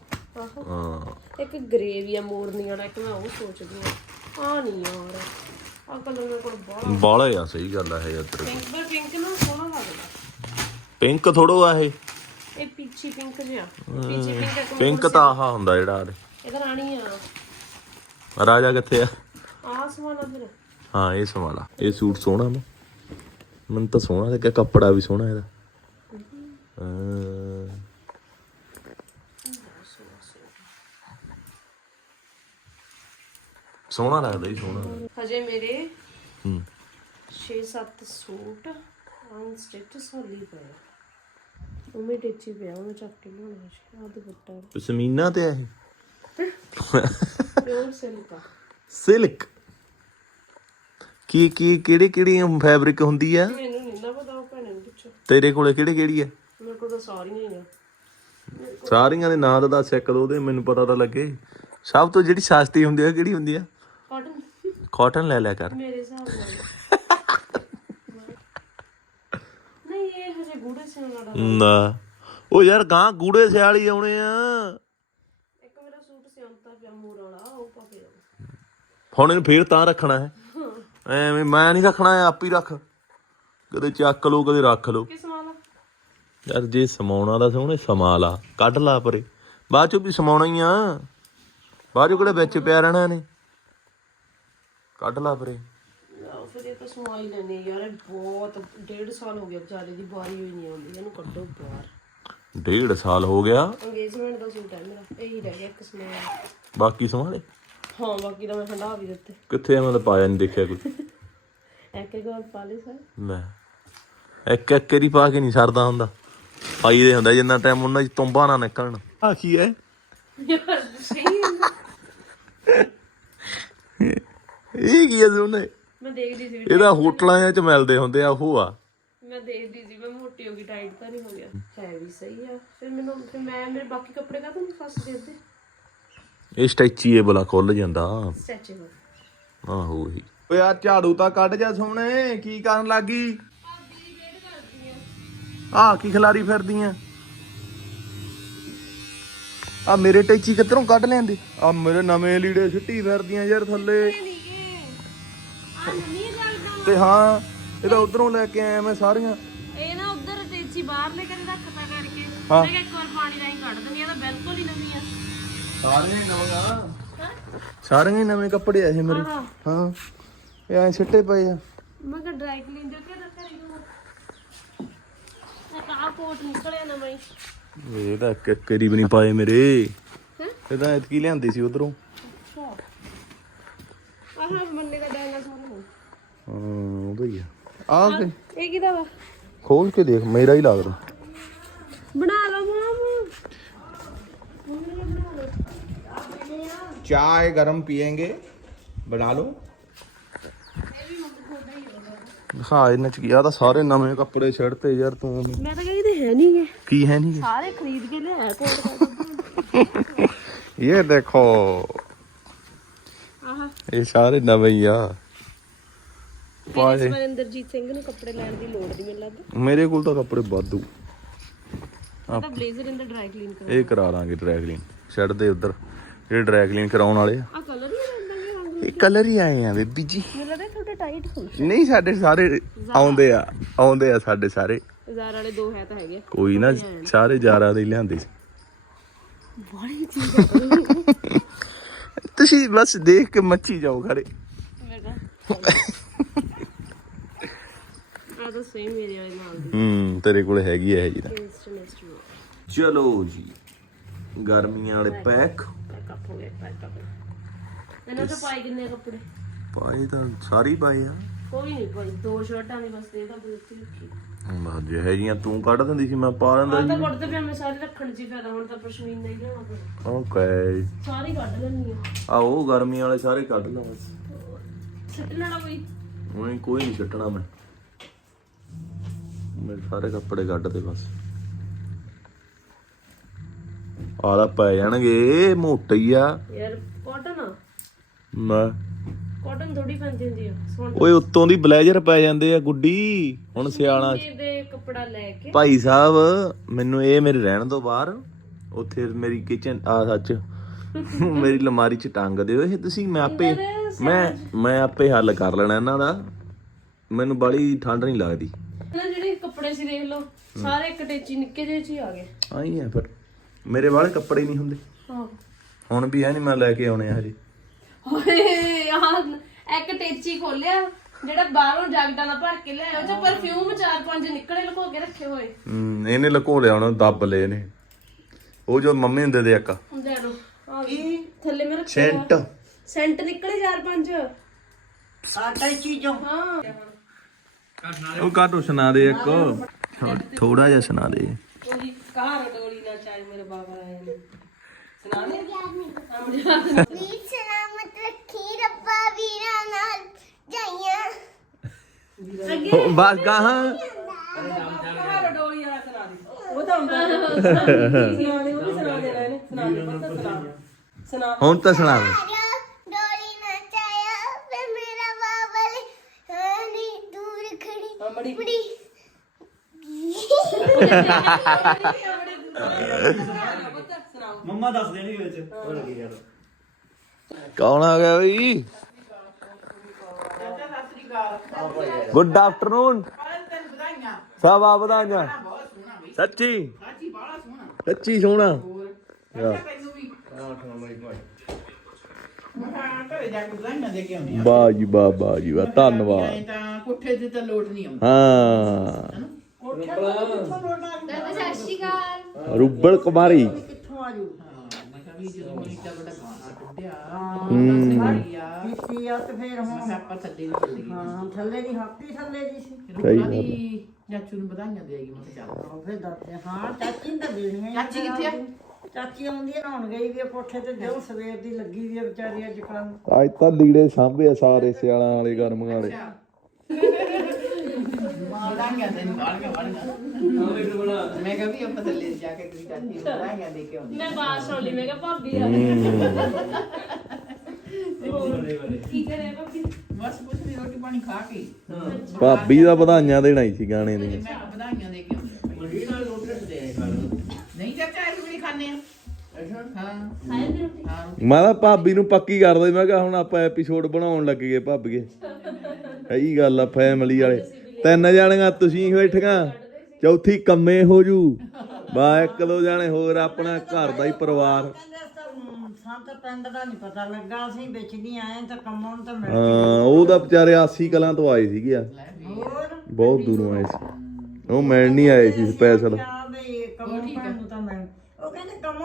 ਹਾਂ।
ਇੱਕ ਗ੍ਰੇਵੀ ਆ ਮੋਰਨੀ ਵਾਲਾ ਇੱਕ ਮੈਂ ਉਹ ਸੋਚਦੀ ਆ ਆ ਨਹੀਂ ਯਾਰ। ਆ ਕਲਰ ਮੇਰੇ ਕੋਲ ਬਹੁਤ
ਬਾਲੇ ਆ ਸਹੀ ਗੱਲ ਆ ਇਹ ਇੱਧਰ
ਪਿੰਕ ਪਰ ਪਿੰਕ ਨਾ ਸੋਹਣਾ ਲੱਗਦਾ।
ਪਿੰਕ ਥੋੜੋ ਆ ਇਹ।
ਇਹ ਪੀਚੀ ਪਿੰਕ ਜਿਹਾ। ਪੀਚੀ ਪਿੰਕ ਇੱਕ
ਪਿੰਕ ਤਾਂ ਆਹ ਹੁੰਦਾ ਜਿਹੜਾ ਆਹ
ਇਹਦਾ ਰਾਣੀ ਆ।
ਰਾਜਾ ਕਿੱਥੇ ਆ?
ਆ ਸਮਾਲਾ ਫਿਰ।
ਹਾਂ ਇਹ ਸਮਾਲਾ ਇਹ ਸੂਟ ਸੋਹਣਾ ਨਾ ਮੈਨੂੰ ਤਾਂ ਸੋਹਣਾ ਲੱਗਿਆ ਕੱਪੜਾ ਵੀ ਸੋਹਣਾ ਇਹਦਾ। ਹਾਂ। ਸੋਹਣਾ ਲੱਗਦਾ ਹੀ ਸੋਹਣਾ
ਹਜੇ ਮੇਰੇ
ਹੂੰ।
6-7 ਸੂਟ ਅਨਸਟਿਚ ਸੋਲੀ ਪਏ ਉਹ ਮੇ ਟੇਚੀ ਪਿਆ ਉਹ ਚੱਕ ਕੇ ਲਿਆਉਣਾ ਸੀ ਆ ਦੁਪੱਟਾ
ਪਸ਼ਮੀਨਾ ਤੇ ਆ ਇਹ?
ਪਿਓਰ ਸਿਲਕ ਆ।
ਸਿਲਕ ਕੀ ਕੀ ਕਿਹੜੀ ਕਿਹੜੀ ਫੈਬਰਿਕ ਹੁੰਦੀ ਆ?
ਮੈਨੂੰ ਨਹੀਂ ਨਾ ਪਤਾ ਉਹ ਭੈਣੇ ਨੂੰ ਪੁੱਛੋ।
ਤੇਰੇ ਕੋਲੇ ਕਿਹੜੀ ਕਿਹੜੀ ਆ?
ਮੇਰੇ ਕੋਲ ਤਾਂ ਸਾਰੀਆਂ ਹੀ ਆ।
ਸਾਰੀਆਂ ਦੇ ਨਾਂ ਤਾਂ ਦੱਸ ਇੱਕ ਦੋ ਦੇ ਮੈਨੂੰ ਪਤਾ ਤਾਂ ਲੱਗੇ। ਸਭ ਤੋਂ ਜਿਹੜੀ ਸਸਤੀ ਹੁੰਦੀ ਆ ਕਿਹੜੀ ਹੁੰਦੀ ਆ?
ਕਾਟਨ
ਲੈ ਲਿਆ ਕਰ।
ਮੇਰੇ ਹਿਸਾਬ ਨਾਲ। ਨਹੀਂ ਇਹ ਹਜੇ ਗੂੜੇ ਸਿਉਣ ਵਾਲਾ
ਨਾ। ਉਹ ਯਾਰ ਗਾਂ ਗੂੜੇ ਸਿਆਲ ਹੀ ਆਉਣੇ ਆ।
ਇੱਕ ਮੇਰਾ ਸੂਟ ਸਿਉਂਤਾ ਪਿਆ ਮੂਰ ਵਾਲਾ ਉਹ ਪਾ ਕੇ ਆਉਂ।
ਹੁਣ ਇਹਨੂੰ ਫੇਰ ਤਾਂ ਰੱਖਣਾ ਹੈ। ਐਵੇਂ ਮੈਂ ਨਹੀਂ ਰੱਖਣਾ ਹੈ ਆਪ ਹੀ ਰੱਖ। ਕਦੇ ਚੱਕ ਲਓ ਕਦੇ ਰੱਖ
ਕਿਸ ਮਾਲਾ
ਯਾਰ ਜੇ ਸਮਾਉਣਾ ਦਾ ਸੋਹਣੇ ਸਮਾ ਲਾ ਕੱਢ ਲਾ ਪਰੇ। ਬਾਅਦ ਚੋਂ ਵੀ ਸਮਾਉਣਾ ਹੀ ਆ। ਬਾਅਦ ਚੋਂ ਕਿਹੜੇ ਵਿੱਚ ਪਿਆ ਰਹਿਣਾ ਨੇ ਕੱਢ ਲਾ ਪਰੇ
ਆਹ ਫਿਰ ਇਹ ਤਾਂ ਸਮਾਈ ਲੈਣੀ ਯਾਰ ਇਹ ਬਹੁਤ ਡੇਢ ਸਾਲ ਹੋ ਗਿਆ ਵਿਚਾਰੇ ਦੀ ਵਾਰੀ ਹੋਈ ਨਹੀਂ ਆਉਂਦੀ ਇਹਨੂੰ ਕੱਢੋ ਬਾਹਰ।
ਡੇਢ ਸਾਲ ਹੋ ਗਿਆ?
ਅੰਗੇਜਮੈਂਟ ਦਾ ਸੂਟ ਹੈ ਮੇਰਾ ਇਹੀ ਰਹਿ ਗਿਆ ਇੱਕ ਸਮਾਈ।
ਬਾਕੀ ਸੰਭਾਲੇ?
ਹਾਂ ਬਾਕੀ ਤਾਂ ਮੈਂ ਹੰਡਾ ਵੀ ਦਿੱਤੇ।
ਕਿੱਥੇ ਆ? ਮੈਂ ਤਾਂ ਪਾਇਆ ਨਹੀਂ ਦੇਖਿਆ ਕੋਈ [laughs]
ਇੱਕ ਇੱਕ ਵਾਰ ਪਾ ਲਈ ਸਰ।
ਲੈ ਇੱਕ ਇੱਕ ਕਰੀ ਪਾ ਕੇ ਨਹੀਂ ਸਰਦਾ ਹੁੰਦਾ। ਪਾਈ ਦੇ ਹੁੰਦਾ ਜਿੰਨਾ ਟਾਈਮ ਉਹਨਾਂ ਚ ਤੁੰਬਾ ਨਾ ਨਿਕਲਣ। ਆ ਕੀ ਹੈ?
ਯਾਰ ਸਹੀ ਹੈ।
ਇਹ ਕੀ ਹੈ ਸੋਨੇ
ਮੈਂ ਦੇਖਦੀ ਸੀ
ਇਹਦਾ ਹੋਟਲਾਂ 'ਚ ਮਿਲਦੇ ਹੁੰਦੇ ਆ ਉਹ ਆ।
ਮੈਂ ਦੇਖਦੀ ਸੀ ਮੈਂ ਮੋਟੀ ਹੋ ਗਈ ਟਾਈਟ ਤਾਂ ਨਹੀਂ ਹੋ ਗਿਆ। ਹੈ ਵੀ ਸਹੀ ਆ। ਫਿਰ ਮੈਨੂੰ ਫਿਰ ਮੈਂ ਮੇਰੇ ਬਾਕੀ ਕੱਪੜੇ ਕਾ ਤੁਹਾਨੂੰ ਫਸ ਦੇ ਦੇ
ਇਹ ਸਟੈਚੀਏਬਲ ਆ ਖੁੱਲ ਜਾਂਦਾ।
ਸਟ੍ਰੈਚੇਬਲ
ਆਹੋ ਹੀ ਓਏ ਆ ਝਾੜੂ ਤਾਂ ਕੱਢ ਜਾ ਸੋਹਣੇ ਕੀ ਕਰਨ ਲੱਗੀ? ਆ ਕੀ ਖਿਲਾਰੀ ਫਿਰਦੀਆਂ? ਆ ਮੇਰੇ ਟੈਚੀ ਕਿੱਧਰੋਂ ਕੱਢ ਲੈਂਦੇ ਆ ਮੇਰੇ ਨਵੇਂ ਲੀੜੇ ਛਿੱਟੀ ਫਿਰਦੀਆਂ ਯਾਰ ਥੱਲੇ। ਤੇ ਹਾਂ ਇਹ ਤਾਂ ਉਧਰੋਂ ਲੈ ਕੇ ਆਇਆ ਮੈਂ ਸਾਰੀਆਂ।
ਇਹ ਨਾ ਉਧਰ ਤੇਚੀ ਬਾਹਰ ਲੈ ਕੇ ਰੱਖਤਾ ਕਰਕੇ।
ਹਾਂ।
ਮੈਂ ਕਿਹਾ ਇੱਕ ਵਾਰ ਪਾਣੀ ਰਾਹੀਂ ਕੱਢ ਦਿੰਦੀ ਆ ਤਾਂ ਬਿਲਕੁਲ ਹੀ ਨਵੀਂ ਆ।
ਸਾਰੀਆਂ ਨਵਾਂ ਸਾਰੀਆਂ ਹੀ ਨਵੇਂ ਕੱਪੜੇ ਆ ਇਹ ਮੇਰੇ। ਹਾਂ ਇਹ ਐ ਛਿੱਟੇ ਪਏ ਆ।
ਮੈਂ ਕਿਹਾ ਡਰਾਈ ਕਲੀਨ ਦੇ ਕੇ ਰੱਖ ਰਹੀ ਇੱਕ ਕੋਟ ਨਿਕਲਿਆ ਨਾ ਮੈਂ
ਇਹ ਤਾਂ ਵੀ ਨਹੀਂ ਪਾਏ ਮੇਰੇ। ਇਹ ਤਾਂ ਇਤਕੀ ਲਿਆਂਦੀ ਸੀ ਉਧਰੋਂ।
ਆਹ ਮੰਨੇ ਦਾ ਨੂੰ
ਹਾਂ ਉਹਦਾ ਹੀ ਆ ਆ ਕੇ
ਇਹ ਕਿਹਦਾ ਵਾ
ਖੋਲ ਕੇ ਦੇਖ ਮੇਰਾ ਹੀ ਲੱਗਦਾ
ਬਣਾ ਲਓ ਮਾਮ
चाय गरम पियेंगे बना लो ਹਾਂ ਇਹਨਾਂ ਚ ਕੀ ਆ ਤਾਂ ਸਾਰੇ ਨਵੇਂ ਕੱਪੜੇ ਛੱਡਤੇ ਯਾਰ ਤੂੰ
ਮੈਂ ਤਾਂ ਕਹਿੰਦੀ ਹੈ ਨਹੀਂ ਗੇ
ਕੀ ਹੈ ਨਹੀਂ
ਸਾਰੇ ਖਰੀਦ ਕੇ ਲਿਆਇਆ ਕੋਟ
ਇਹ ਦੇਖੋ
ਆਹ
ਇਹ ਸਾਰੇ ਨਵੇਂ ਹੀ ਆ
ਇਸ
ਪਾਏ
ਵਾਰ ਇੰਦਰਜੀਤ ਸਿੰਘ ਨੂੰ ਕੱਪੜੇ ਲੈਣ ਦੀ ਲੋੜ ਨਹੀਂ ਮੈਨੂੰ ਲੱਗਦਾ।
ਮੇਰੇ ਕੋਲ ਤਾਂ ਕੱਪੜੇ ਵਾਧੂ।
ਤਾਂ ਬਲੇਜ਼ਰ ਇੰਦਰ ਡਰਾਈ ਕਲੀਨ ਕਰ
ਇਹ ਕਰਾ ਲਾਂਗੇ ਡਰੈ ਕਲੀਨ ਛੱਡ ਦੇ ਉਧਰ। ਜਿਹੜੇ ਡਰੈ ਕਲੀਨ ਕਰਾਉਣ ਵਾਲੇ ਆ।
ਆ ਕਲਰ ਹੀ ਰਹਿੰਦਾਗੇ ਰੰਗ
ਇਹ ਕਲਰ ਹੀ ਆਏ ਆ ਬੇਬੀ ਜੀ।
ਮੈਨੂੰ ਲੱਗਦਾ ਥੋੜਾ ਟਾਈਟ ਹੋ
ਨਹੀਂ ਸਾਡੇ ਸਾਰੇ ਆਉਂਦੇ ਆ। ਆਉਂਦੇ ਆ ਸਾਡੇ ਸਾਰੇ।
ਹਜ਼ਾਰ ਵਾਲੇ ਦੋ ਹੈ ਤਾਂ ਹੈਗੇ
ਕੋਈ ਨਾ ਸਾਰੇ ਜਾਰਾਂ ਦੇ ਲਿਆਂਦੇ ਸੀ।
ਬੜੀ ਚੀਜ਼ ਹੈ
ਤੁਸੀਂ ਬਸ ਦੇਖ ਕੇ ਮੱਛੀ ਜਾਓ ਖੜੇ
ਆ ਤਾਂ ਸੇਮ ਮੇਰੇ ਵਾਲੇ ਨਾਲ ਦੀ।
ਹੂੰ ਤੇਰੇ ਕੋਲ ਹੈਗੀ ਐ ਜੀ ਤਾਂ।
ਨੂੰ
ਚਲੋ ਜੀ ਗਰਮੀਆਂ ਵਾਲੇ ਪੈਕ।
ਪੈਕਅਪ ਹੋ ਗਿਆ ਪੈਕਅਪ ਇਹਨਾਂ ਤੋਂ ਪਾਈ ਕਿੰਨੇ ਕੱਪੜੇ?
ਪਾਏ ਤਾਂ ਸਾਰੇ ਹੀ ਪਾਏ ਆ।
ਕੋਈ ਨਹੀਂ ਕੋਈ ਦੋ ਸ਼ਰਟਾਂ ਦੀ ਬਸ ਦੇ ਤਾਂ ਬੁੱਤੀ ਰੱਖੀ।
ਬਸ ਜਿਹੇ ਜੀਆਂ ਤੂੰ ਕੱਢ ਦਿੰਦੀ ਸੀ ਮੈਂ ਪਾ ਦਿੰਦਾ
ਆ ਤਾਂ ਕੁੜਤੇ ਪਜਾਮੇ ਸਾਰੇ ਰੱਖਣ ਹੀ ਫਾਇਦਾ ਹੁਣ ਤਾਂ ਪਸ਼ਮੀਨ ਨਹੀਂ ਲਿਆਉਣਾ ਪੈਣਾ।
ਓਕੇ
ਸਾਰੀ ਕੱਢ ਲੈਣੀ ਆ
ਆ ਉਹ ਗਰਮੀਆਂ ਵਾਲੇ ਸਾਰੇ ਕੱਢ ਲਾ ਬਸ।
ਛੱਟ ਲੈਣਾ ਕੋਈ?
ਕੋਈ ਨਹੀਂ ਛੱਟਣਾ ਮੈਂ। ਮੇਰੇ ਸਾਰੇ ਕੱਪੜੇ ਕੱਢ ਦੇ ਬਸ। ਆਲਾ ਪੈ ਜਾਣਗੇ ਮੋਟੇ ਹੀ ਆ।
ਯਾਰ ਕਾਟਨ ਆ?
ਮੈਂ
ਕਾਟਨ ਥੋੜੀ ਪੈਂਦੀ ਹੁੰਦੀ ਆ ਸੌਣ
ਓਏ ਉੱਤੋਂ ਦੀ ਬਲੇਜ਼ਰ ਪੈ ਜਾਂਦੇ ਆ ਗੁੱਡੀ। ਹੁਣ ਸਿਆਣਾ
ਦੇ ਕੱਪੜਾ ਲੈ ਕੇ।
ਭਾਈ ਸਾਹਿਬ ਮੈਨੂੰ ਇਹ ਮੇਰੇ ਰਹਿਣ ਤੋਂ ਬਾਹਰ ਉੱਥੇ ਮੇਰੀ ਕਿਚਨ ਆ ਸੱਚ ਮੇਰੀ ਲਮਾਰੀ ਚ ਟੰਗ ਦਿਓ। ਇਹ ਤੁਸੀਂ ਮੈਂ ਆਪੇ ਮੈਂ ਮੈਂ ਆਪੇ ਹੱਲ ਕਰ ਲੈਣਾ ਇਹਨਾਂ ਦਾ। ਮੈਨੂੰ ਬੜੀ ਠੰਡ ਨਹੀਂ ਲੱਗਦੀ।
ਕੱਪੜੇ ਸੀ ਦੇਖ ਲਓ। ਸਾਰੇ ਕਟੇਚੀ ਨਿੱਕੇ ਜਿਹੇ ਚ ਹੀ ਆ ਗਏ।
ਆਈ ਆ ਫਿਰ। ਮੇਰੇ ਵਾਲੇ ਕੱਪੜੇ ਨਹੀਂ ਹੁੰਦੇ।
ਹਾਂ।
ਹੁਣ ਵੀ ਹੈ ਨਹੀਂ ਮੈਂ ਲੈ ਕੇ ਆਉਣੇ ਆ ਹਜੇ।
ਓਏ ਆਹ ਇੱਕ ਟੇਚੀ ਖੋਲਿਆ ਜਿਹੜਾ ਬਾਹਰੋਂ ਜੈਕਟਾਂ ਦਾ ਭਰ ਕੇ ਲਿਆਇਆ ਉਹ ਚ ਪਰਫਿਊਮ ਚਾਰ ਪੰਜ ਨਿਕਲੇ ਲੁਕੋ ਕੇ ਰੱਖੇ ਹੋਏ।
ਹਮ, ਇਹਨੇ ਲਕੋ ਲਿਆ ਹੁਣ ਦੱਬ ਲਏ ਨੇ ਉਹ ਜੋ ਮੰਮੀ ਹੁੰਦੇ ਦੇ ਇੱਕ।
ਹੁੰਦੇ ਆ ਆ ਗਈ ਥੱਲੇ ਮੈਂ ਰੱਖਿਆ
ਸੈਂਟ।
ਸੈਂਟ ਨਿਕਲੇ ਚਾਰ ਪੰਜ।
ਆਟਾ ਚੀਜ਼ੋਂ।
ਹਾਂ।
ਉਹ ਕਾਟੋ ਸੁਣਾ ਦੇ ਇੱਕ। ਥੋੜਾ ਜਿਹਾ ਸੁਣਾ ਦੇ।
ਉਹਦੀ ਕਾਰ ਡੋਲੀ ਨਾ ਚਾਹੇ ਮੇਰੇ ਬਾਬਾ ਆਏ ਨੇ। ਸੁਣਾ ਦੇ।
ਵੀਰ ਸਲਾਮਤ ਰੱਖੀ ਰੱਬਾ ਵੀਰਾਂ ਨਾਲ ਜਾਈਆਂ।
ਬਸ ਗਾਹਾਂ।
ਕਾਰ ਡੋਲੀ ਵਾਲਾ ਸੁਣਾ ਦੇ। ਉਹ ਤਾਂ ਹੁੰਦਾ। [laughs] ਸੁਣਾ ਦੇ ਉਹ ਵੀ ਸੁਣਾ ਦੇ ਰਹੇ ਨੇ ਸੁਣਾ ਦੇ ਪਤਾ। ਸੁਣਾ।
ਹੁਣ ਤਾਂ ਸੁਣਾ ਦੇ
ਆਜਾ ਡੋਲੀ ਨਾ ਚਾਇਆ ਵੇ ਮੇਰਾ ਬਾਬਲ ਹਨੀ ਦੂਰ ਖੜੀ
ਬੜੀ
ਬੜੀ
ਮੰਮਾ ਦੱਸ ਦੇਣੀ ਵਿੱਚ। ਹੋਰ ਕੀ ਯਾਰ।
ਕੌਣ ਆ ਗਿਆ ਬਈ? ਗੁੱਡ ਆਫਟਰਨੂਨ ਸਭ ਆ ਵਧਾਈਆਂ। ਸੱਚੀ? ਸੱਚੀ ਸੋਹਣਾ। ਵਾਹ ਜੀ ਵਾਹ ਵਾਹ ਜੀ ਵਾਹ। ਧੰਨਵਾਦ।
ਤਾਂ
ਸਤਿ ਸ਼੍ਰੀ ਅਕਾਲ।
ਰੁੱਬਲ ਕੁਮਾਰੀ।
ਕਿੱਥੋਂ ਆ ਜੂ?
ਮੈਂ ਕਿਹਾ ਵੀ ਜਦੋਂ ਮੈਨੂੰ ਇੱਡਾ ਵੱਡਾ ਗਾਣਾ ਟੁੱਟਿਆ ਆ।
ਕੀਤੀ ਆ ਤੇ ਫੇਰ ਹੁਣ
ਮੈਂ ਆਪਾਂ ਥੱਲੇ ਨੂੰ ਚੱਲੇ ਗਏ।
ਹਾਂ ਥੱਲੇ ਦੀ ਹੱਥੀ ਥੱਲੇ ਦੀ ਸੀ।
ਰੁਕਣਾ ਦੀ ਚਾਚੂ ਨੂੰ ਵਧਾਈਆਂ ਦੇਗੀ ਮੈਂ ਕਿਹਾ ਚੱਲ।
ਉਹ ਫੇਰ ਦੱਸਦੇ ਹਾਂ ਚਾਚੀ ਨੂੰ ਤਾਂ ਦੇਣੀਆਂ ਹੀ
ਚਾਚੀ ਕਿੱਥੇ ਆ?
ਚਾਚੀ ਆਉਂਦੀ ਹੈ ਨਹਾਉਣ ਗਈ ਵੀ ਆ ਕੋਠੇ ਤੇ ਜੋ ਸਵੇਰ ਦੀ ਲੱਗੀ ਵੀ ਆ ਵਿਚਾਰੀ ਅੱਜ ਕੱਲ
ਅੱਜ ਤਾਂ ਲੀੜੇ ਸਾਂਭੇ ਆ ਸਾਰੇ ਸਿਆਲਾਂ ਵਾਲੇ ਗਰਮੀਆਂ ਵਾਲੇ।
ਵਧਾਈਆਂ ਦੇ ਬਾਲ ਕੇ ਵੜਨਾ ਮੈਂ ਕਿਹਾ ਵੀ ਆਪਾਂ ਥੱਲੇ ਜਾ ਕੇ ਕੋਈ ਚਾਚੀ ਨੂੰ ਵਧਾਈਆਂ ਦੇ ਕੇ ਆਉਂਦੀ
ਮੈਂ ਬਾਤ ਸੁਣ ਲਈ ਮੈਂ ਕਿਹਾ ਭਾਬੀ ਆ। ਕੀ ਕਰੇ ਭਾਬੀ?
ਬਸ ਕੁਛ ਨਹੀਂ ਰੋਟੀ ਪਾਣੀ ਖਾ ਕੇ।
ਭਾਬੀ ਦਾ ਵਧਾਈਆਂ ਦੇਣਾ ਹੀ ਸੀ ਗਾਣੇ
ਮੈਂ ਵਧਾਈਆਂ ਦੇ ਕੇ ਆਉਂਦੀ ਨਹੀਂ ਚਾਚਾ ਇਹ ਵੀ ਖਾਣੇ ਆ ਹਾਂ।
ਖਾਏ ਦੀ ਰੋਟੀ?
ਹਾਂ।
ਮੈਂ ਤਾਂ ਭਾਬੀ ਨੂੰ ਪੱਕੀ ਕਰ ਦੇ ਮੈਂ ਕਿਹਾ ਹੁਣ ਆਪਾਂ ਐਪੀਸੋਡ ਬਣਾਉਣ ਲੱਗੀਏ ਭਾਬੀਏ। ਸਹੀ ਗੱਲ ਆ ਫੈਮਿਲੀ ਵਾਲੇ। ਤਿੰਨ ਜਾਣੀਆਂ ਤੁਸੀਂ ਬੈਠੀਆਂ। ਚੌਥੀ ਕੰਮੇ ਹੋ ਜੂ। ਬਾ ਇੱਕ ਦੋ ਜਾਣੇ ਹੋਰ ਆਪਣਾ ਘਰ ਦਾ ਹੀ ਪਰਿਵਾਰ।
ਕਹਿੰਦੇ ਤਾਂ ਸੰਤ ਪਿੰਡ ਦਾ ਨਹੀਂ ਪਤਾ ਲੱਗਾ ਅਸੀਂ ਵਿੱਚ ਆਏ ਤਾਂ ਕੰਮੋਂ ਨੂੰ ਤਾਂ ਮਿਲ
ਹਾਂ ਉਹ ਤਾਂ ਵਿਚਾਰੇ ਆਸੀ ਕਲਾਂ ਤੋਂ ਆਏ ਸੀਗੇ ਆ।
ਹੋਰ?
ਬਹੁਤ ਦੂਰੋਂ ਆਏ ਸੀ। ਉਹ ਮਿਲਣ ਨਹੀਂ ਆਏ ਸੀ ਸਪੈਸ਼ਲ।
ਕੰਮੋਂ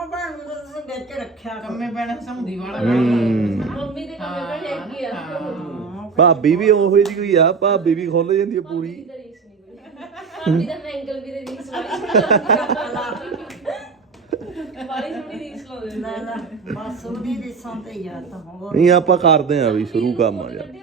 ਭੈਣ ਨੂੰ ਤਾਂ ਖਿੱਚ ਰੱਖਿਆ ਕਰੋ।
ਕੰਮੇ ਪੈਣਾ ਸਮਝੀ ਵਾਲਾ।
ਮੰਮੀ ਦੇ ਕੰਮ ਤਾਂ ਹੈਗੀ ਆ
ਭਾਬੀ ਵੀ ਉਹੋ ਜਿਹੀ ਕੋਈ ਆ ਭਾਬੀ ਵੀ ਖੁੱਲ ਜਾਂਦੀ ਆ ਪੂਰੀ।
ਦੀ ਰੀਸ ਨਹੀਂ ਕੋਈ। ਮੰਮੀ ਦਾ ਐਂਗਲ ਵੀ ਦੇ ਰੀਸ ਵਾਲੀ ਵਾਲੀ ਸੋਹਣੀ ਰੀਸ ਲਾਉਂਦੇ
ਲੈ ਲੈ ਬਸ ਉਹਦੀ ਰਿਸਾਂ ਤੇ ਯਾਦ ਤਾਂ ਹੋਰ
ਨਹੀਂ ਆਪਾਂ ਕਰਦੇ ਆ ਵੀ ਸ਼ੁਰੂ ਕੰਮ ਆ ਯਾਰ
ਸੀ